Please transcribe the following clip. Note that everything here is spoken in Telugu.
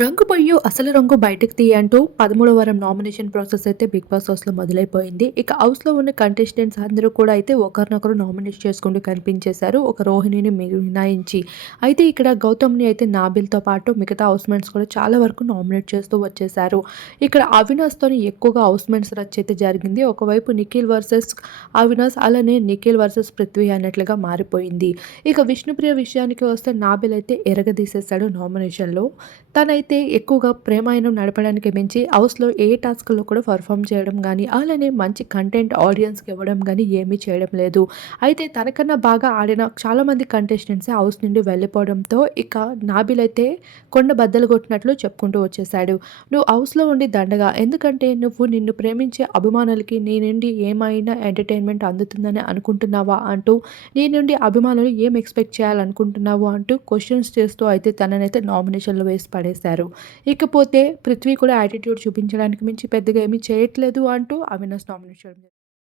రంగు పొయ్యు అసలు రంగు బయటకు తీయంటూ పదమూడవ వారం నామినేషన్ ప్రాసెస్ అయితే బిగ్ బాస్ హౌస్లో మొదలైపోయింది. ఇక హౌస్లో ఉన్న కంటెస్టెంట్స్ అందరూ కూడా అయితే ఒకరినొకరు నామినేట్ చేసుకుంటూ కనిపించేశారు. ఒక రోహిణిని మినాయించి అయితే ఇక్కడ గౌతమ్ని అయితే నాబిల్తో పాటు మిగతా హౌస్మెంట్స్ కూడా చాలా వరకు నామినేట్ చేస్తూ వచ్చేశారు. ఇక్కడ అవినాష్తోని ఎక్కువగా హౌస్మెంట్స్ రచ్ అయితే జరిగింది. ఒకవైపు నిఖిల్ వర్సెస్ అవినాష్ అలానే నిఖిల్ వర్సెస్ పృథ్వీ అన్నట్లుగా మారిపోయింది. ఇక విష్ణుప్రియ విషయానికి వస్తే నాబిల్ అయితే ఎరగదీసేశాడు నామినేషన్లో. తనైతే అయితే ఎక్కువగా ప్రేమాయణం నడపడానికి మించి హౌస్లో ఏ టాస్క్లో కూడా పర్ఫామ్ చేయడం కానీ అలానే మంచి కంటెంట్ ఆడియన్స్కి ఇవ్వడం కానీ ఏమీ చేయడం లేదు. అయితే తనకన్నా బాగా ఆడిన చాలామంది కంటెస్టెంట్స్ హౌస్ నుండి వెళ్ళిపోవడంతో ఇక నాబిల్ అయితే కొండ బద్దలు కొట్టినట్లు చెప్పుకుంటూ వచ్చేసాడు నువ్వు హౌస్లో ఉండి దండగా ఎందుకంటే నువ్వు నిన్ను ప్రేమించే అభిమానులకి నీ నుండి ఏమైనా ఎంటర్టైన్మెంట్ అందుతుందని అనుకుంటున్నావా? అంటూ నీ నుండి అభిమానులు ఏం ఎక్స్పెక్ట్ చేయాలనుకుంటున్నావు? అంటూ క్వశ్చన్స్ చేస్తూ అయితే తననైతే నామినేషన్లో వేసి పడేశారు. చేశారు. ఇకపోతే పృథ్వీ కూడా యాటిట్యూడ్ చూపించడానికి మించి పెద్దగా ఏమీ చేయట్లేదు అంటూ అవినాష్ నామినేషన్